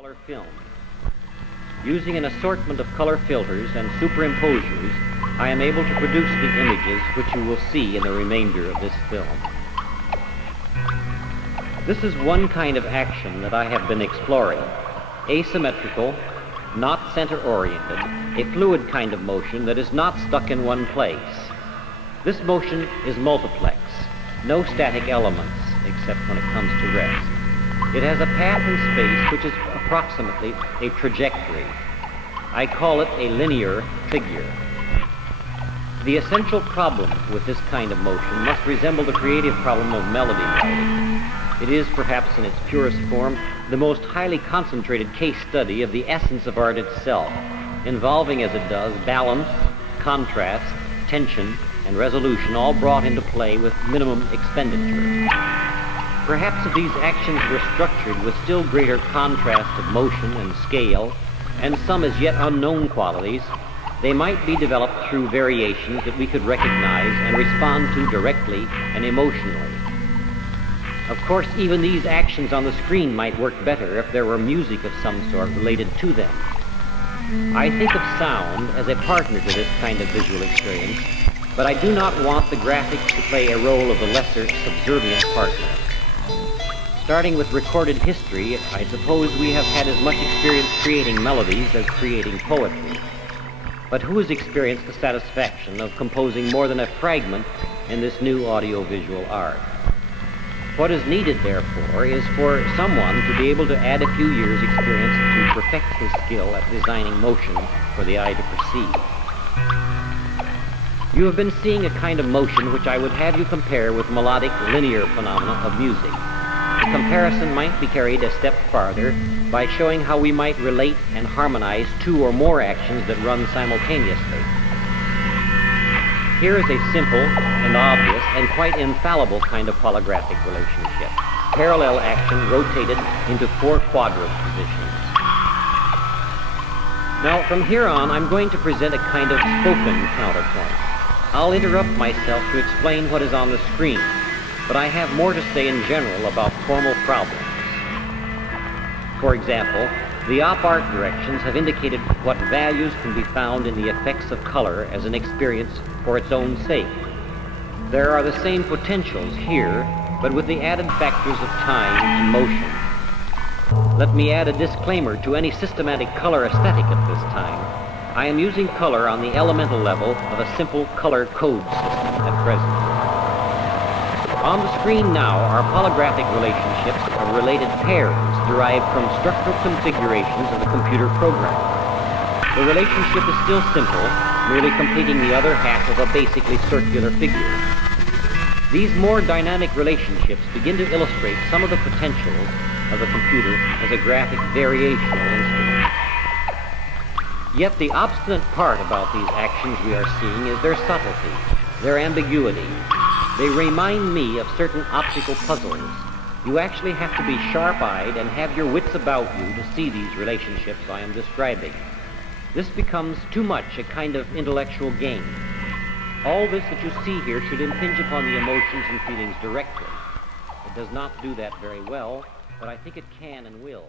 Color film. Using an assortment of color filters and superimposers, I am able to produce the images which you will see in the remainder of this film. This is one kind of action that I have been exploring. Asymmetrical, not center-oriented, a fluid kind of motion that is not stuck in one place. This motion is multiplex, no static elements except when it comes to rest. It has a path in space which is approximately a trajectory. I call it a linear figure. The essential problem with this kind of motion must resemble the creative problem of melody writing. It is, perhaps in its purest form, the most highly concentrated case study of the essence of art itself, involving as it does balance, contrast, tension, and resolution all brought into play with minimum expenditure. Perhaps if these actions were structured with still greater contrast of motion and scale, and some as yet unknown qualities, they might be developed through variations that we could recognize and respond to directly and emotionally. Of course, even these actions on the screen might work better if there were music of some sort related to them. I think of sound as a partner to this kind of visual experience, but I do not want the graphics to play a role of the lesser, subservient partner. Starting with recorded history, I suppose we have had as much experience creating melodies as creating poetry. But who has experienced the satisfaction of composing more than a fragment in this new audiovisual art? What is needed, therefore, is for someone to be able to add a few years' experience to perfect his skill at designing motion for the eye to perceive. You have been seeing a kind of motion which I would have you compare with melodic linear phenomena of music. The comparison might be carried a step farther by showing how we might relate and harmonize two or more actions that run simultaneously. Here is a simple and obvious and quite infallible kind of holographic relationship. Parallel action rotated into 4 quadrant positions. Now, from here on, I'm going to present a kind of spoken counterpoint. I'll interrupt myself to explain what is on the screen, but I have more to say in general about formal problems. For example, the op art directions have indicated what values can be found in the effects of color as an experience for its own sake. There are the same potentials here, but with the added factors of time and motion. Let me add a disclaimer to any systematic color aesthetic at this time. I am using color on the elemental level of a simple color code system at present. On the screen now are holographic relationships of related pairs derived from structural configurations of the computer program. The relationship is still simple, merely completing the other half of a basically circular figure. These more dynamic relationships begin to illustrate some of the potentials of the computer as a graphic variational instrument. Yet the obstinate part about these actions we are seeing is their subtlety, their ambiguity. They remind me of certain optical puzzles. You actually have to be sharp-eyed and have your wits about you to see these relationships I am describing. This becomes too much a kind of intellectual game. All this that you see here should impinge upon the emotions and feelings directly. It does not do that very well, but I think it can and will.